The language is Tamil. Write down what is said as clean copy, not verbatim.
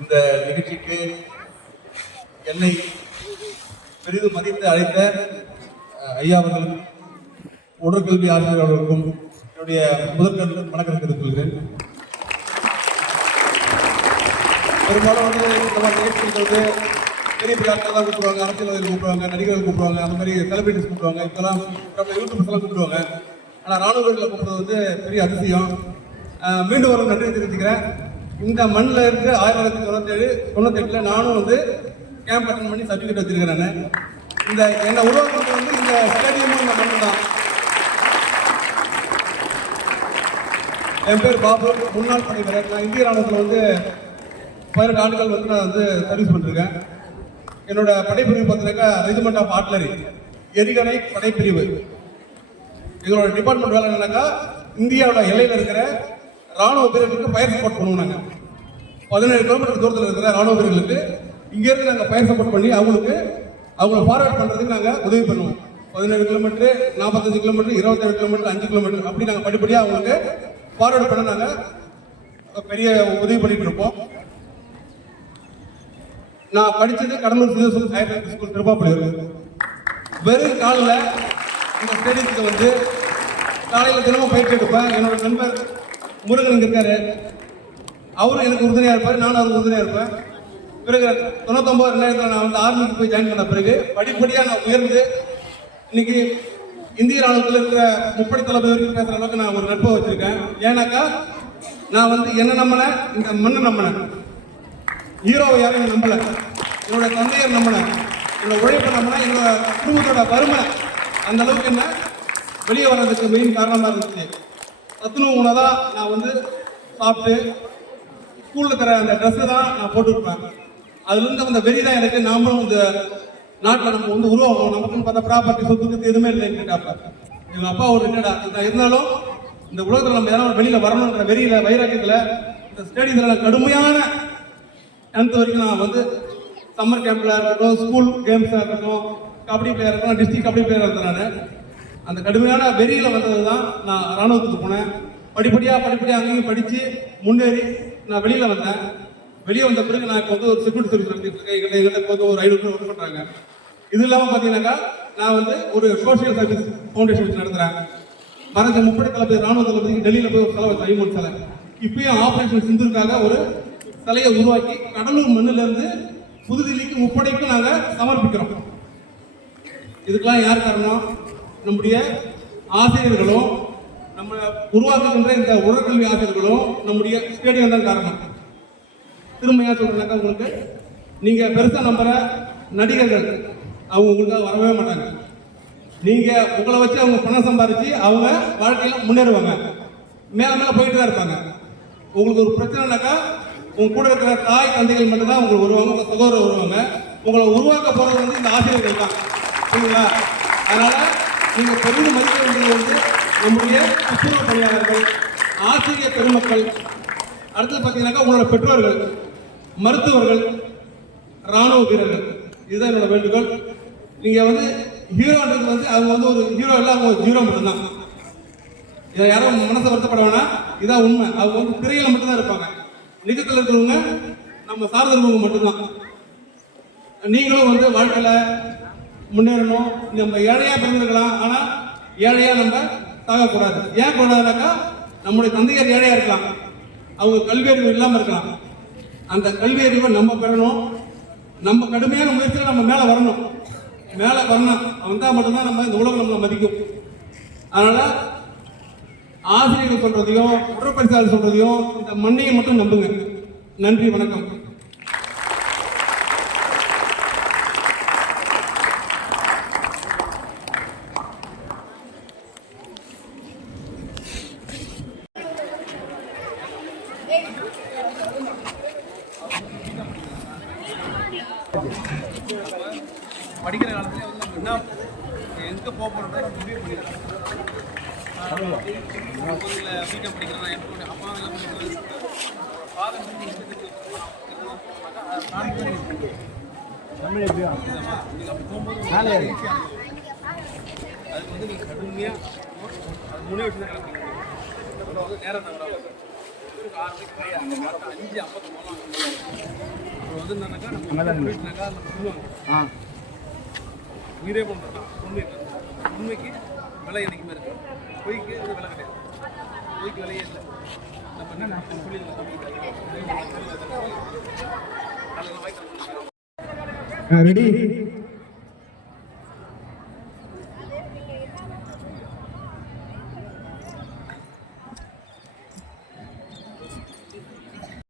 இந்த நிகழ்ச்சிக்கு என்னை பெரிதும் மதித்து அழைத்த ஐயா அவர்கள் உடற்கல்வி ஆசிரியர் அவர்களுக்கும் என்னுடைய முதற்கண் வணக்கம் தெரிவித்துக் கொள்கிறேன். பெரும்பாலும் வந்து இந்த மாதிரி நிகழ்ச்சிகள் வந்து பெரிய பெரிய ஆட்கள் தான் கூப்பிடுவாங்க, அரசியல்வாதிகள் கூப்பிடுவாங்க, நடிகர்கள் கூப்பிடுவாங்க, அந்த மாதிரி செலிபிரிட்டிஸ் கூப்பிடுவாங்க, இப்பெல்லாம் யூடியூபர்ஸ் எல்லாம் கூப்பிடுவாங்க. ஆனால் ராணுவ வீரர்களை கூப்பிடுறது வந்து பெரிய அதிசயம். மீண்டும் ஒரு நன்றி தெரிவிச்சுக்கிறேன். இந்த மண்ணில் இருந்து 1997 நானும் வந்து கேம்ப் அட்டன் பண்ணி சர்டிஃபிகேட் வச்சிருக்கிறேன். நான் இந்த என்னை உருவாக்குறது வந்து இந்த ஸ்டேடியமும் இந்த மண்ணு தான். என் பேர் பாபு, முன்னாள் படை வீரர். நான் இந்திய ராணுவத்தில் வந்து 18 ஆண்டுகள் வந்து நான் வந்து சர்வீஸ் பண்ணிருக்கேன். என்னோட படைப்பிரிவு பார்த்தீங்கன்னாக்கா ரெஜிமெண்ட் ஆஃப் ஆர்ட்லரி, எரிகணை படைப்பிரிவு. எங்களோட டிபார்ட்மெண்ட் வேலை என்னன்னாக்கா இந்தியாவோட எல்லையில் இருக்கிற ராணுவ வீரர்களுக்கு பயிர் சப்போர்ட் பண்ணுவோம். நாங்கள் 17 கிலோமீட்டர் தூரத்தில் இருக்கிற ராணுவ வீரர்களுக்கு இங்கேருந்து நாங்கள் பயிர் சப்போர்ட் பண்ணி அவங்களை ஃபார்வர்ட் பண்ணுறதுக்கு நாங்கள் உதவி பண்ணுவோம். 17 கிலோமீட்டர், 45 கிலோமீட்டர், 27 கிலோமீட்டர், 5 கிலோமீட்டர் அப்படி நாங்கள் படிப்படியாக அவங்களுக்கு ஃபார்வர்ட் பண்ண நாங்கள் பெரிய உதவி பண்ணிட்டு இருப்போம். நான் படித்தது Cuddalore Sivasur higher secondary school Tiruppapuliyur. வெறும் காலில் இந்த ஸ்டேடியத்துக்கு வந்து காலையில் தினமும் பயிற்சி எடுப்பேன். என்னோட நண்பர் முருகன் இங்கே இருக்காரு, அவரும் எனக்கு உறுதுணையாக இருப்பார், நானும் அவருக்கு உறுதுணையாக இருப்பேன். பிறகு 99 நான் வந்து ஆர்மிக்கு போய் ஜாயின் பண்ண பிறகு படிப்படியாக நான் உயர்ந்து இன்னைக்கு இந்திய ராணுவத்தில் இருக்கிற முப்படை தளபதி வரைக்கும் பேசுகிற அளவுக்கு நான் ஒரு நட்பை வச்சிருக்கேன். ஏன்னாக்கா நான் வந்து என்ன நம்பினேன், இந்த மண்ணை நம்பினேன், ஹீரோவை யாரையும் நம்பலை. என்னோட தந்தையர் நம்பினேன், என்னோட உழைப்பை நம்பினேன், என்னோட குடும்பத்தோட வறுமை அந்த அளவுக்கு என்ன வெளியே வர்றதுக்கு மெயின் காரணமாக இருந்துச்சு. சத்துணவு உணவை தான் நான் வந்து சாப்பிட்டு ஸ்கூலில் இருக்கிற அந்த ட்ரெஸ்ஸை தான் நான் போட்டுருப்பேன். அதுலேருந்து அந்த வெறி தான் எனக்கு. நாமளும் இந்த நாட்டில் நம்ம வந்து உருவாகணும், நமக்குன்னு பார்த்தா ப்ராப்பர்ட்டி சொத்துக்கு எதுவுமே இல்லைன்னு கேட்டாப்ப எங்கள் அப்பா ஒரு என்னடா இருந்தாலும் இந்த உலகத்தில் நம்ம யாரும் வெளியில் வரணுன்ற வெறியில் வைராக்கியத்தில் இந்த ஸ்டேடியத்தில் நான் கடுமையான 10th வரைக்கும் நான் வந்து சம்மர் கேம்பில் இருக்கட்டும், ஸ்கூல் கேம்ஸாக இருக்கட்டும், கபடி பிளேயர் இருக்கட்டும், டிஸ்ட்ரிக்ட் கபடி பிளேயர் இருந்தேன். நான் அந்த கடுமையான வெறியில் வந்தது தான் நான் ராணுவத்துக்கு போனேன். படிப்படியாக அங்கேயும் படித்து முன்னேறி நான் வெளியில் வந்தேன். வெளியே வந்த பிறகு நான் இப்போ வந்து ஒரு செக்யூரிட்டி சர்வீஸ் நடத்திட்டு இருக்கேன். எங்கிட்ட இப்போ வந்து ஒரு 500 பேர் ஒர்க் பண்ணுறாங்க. இது இல்லாமல் பார்த்தீங்கன்னாக்கா நான் வந்து ஒரு சோஷியல் சர்வீஸ் ஃபவுண்டேஷன் வச்சு நடத்துகிறேன். மறைஞ்ச முப்படை தளபதி ராணுவ தளபதிக்கு டெல்லியில் போய் ஒரு சிலை வச்சு 50 சிலை. இப்பயும் ஆப்ரேஷன் சிந்துக்காக ஒரு சிலையை உருவாக்கி கடலூர் மண்ணிலிருந்து புதுதில்லிக்கு முப்படைக்கும் நாங்கள் சமர்ப்பிக்கிறோம். இதுக்கெல்லாம் யார் காரணம்? நம்முடைய ஆசிரியர்களும் நம்ம உருவாக்குகின்ற இந்த உடற்கல்வி ஆசிரியர்களும் நம்முடைய ஸ்டேடியம் தான் காரணம். திரும்பியா சொல்றேன்னாக்கா உங்களுக்கு நீங்க பெருசா நம்புற நடிகர்கள் அவங்க உங்களுக்காக வரவே மாட்டாங்க. நீங்க உங்களை வச்சு அவங்க பணம் சம்பாதிச்சு அவங்க வாழ்க்கையில முன்னேறுவாங்க, மேல போயிட்டு தான் இருப்பாங்க. உங்களுக்கு ஒரு பிரச்சனைனாக்கா உங்க கூட இருக்கிற தாய் தந்தைகள் மட்டும்தான் உங்களுக்கு வருவாங்க, உங்க சகோதரர் வருவாங்க. உங்களை உருவாக்க போறது வந்து இந்த ஆசிரியர்கள் தான், சரிங்களா? அதனால நீங்க பெரிய மதிக்க வேண்டியது வந்து நம்முடைய துப்புரவு பணியாளர்கள், ஆசிரியர் பெருமக்கள், அடுத்தது பார்த்தீங்கன்னாக்கா உங்களோட பெற்றோர்கள், மருத்துவர்கள், ராணுவ வீரர்கள். இதுதான் என்னோட வேண்டுகோள். நீங்க வந்து ஹீரோன்றது வந்து அவங்க வந்து ஒரு ஹீரோ இல்லை, அவங்க ஒரு ஜீரோ மட்டும்தான். இதை யாரும் மனசை வருத்தப்பட வேணாம், இதான் உண்மை. அவங்க வந்து திரையில மட்டும்தான் இருப்பாங்க. நிஜத்தில் இருக்கிறவங்க நம்ம சார்ந்தவங்க மட்டும்தான். நீங்களும் வந்து வாழ்க்கையில முன்னேறணும். நம்ம ஏழையா பிறந்திருக்கலாம், ஆனா ஏழையா நம்ம சாகக்கூடாது. ஏன் கூடாதுனாக்கா நம்முடைய தந்தையர் ஏழையா இருக்கலாம், அவங்க கல்வி அறிவு இல்லாம இருக்கலாம். அந்த கல்வி அறிவை நம்ம பெறணும். நம்ம கடுமையான முயற்சியில் நம்ம மேல வரணும். வந்தா மட்டும்தான் நம்ம இந்த உலகம் நம்மளை மதிக்கும். அதனால ஆசிரியர்கள் சொல்றதையும் உடற்பயிற்சியாளர் சொல்றதையும் இந்த மண்ணையை மட்டும் நம்புங்க. நன்றி, வணக்கம். படிக்கிற காலத்துல வந்து நம்ம என்ன எங்கே போக போகிறோம்னா நம்ம முடிவு பண்ணிக்கலாம். பிகாம் படிக்கிறேன், என்னோட அப்பா ஃபாதர் வந்து இஷ்டத்துக்கு போகும்போது அதுக்கு வந்து நீங்கள் கடுமையாக அது 3 வருஷம் தான் கிளம்பிங்க. வந்து நேரம் தவறாக வீட்டுக்கு 6 மணிக்கு போய் அங்கே பார்த்தா 5:59 அப்புறம் வந்து என்னன்னாக்கா நம்ம வீட்டுனாக்கா நம்ம சொல்லுவாங்க உயிரே பண்ணுறோம் உண்மைக்கு விலை என்றைக்குமே இருக்கு, பொய்க்கு அது விலை கிடையாது, பொய்க்கு விலையே இல்லை. நம்ம என்ன சொல்லி ரெடி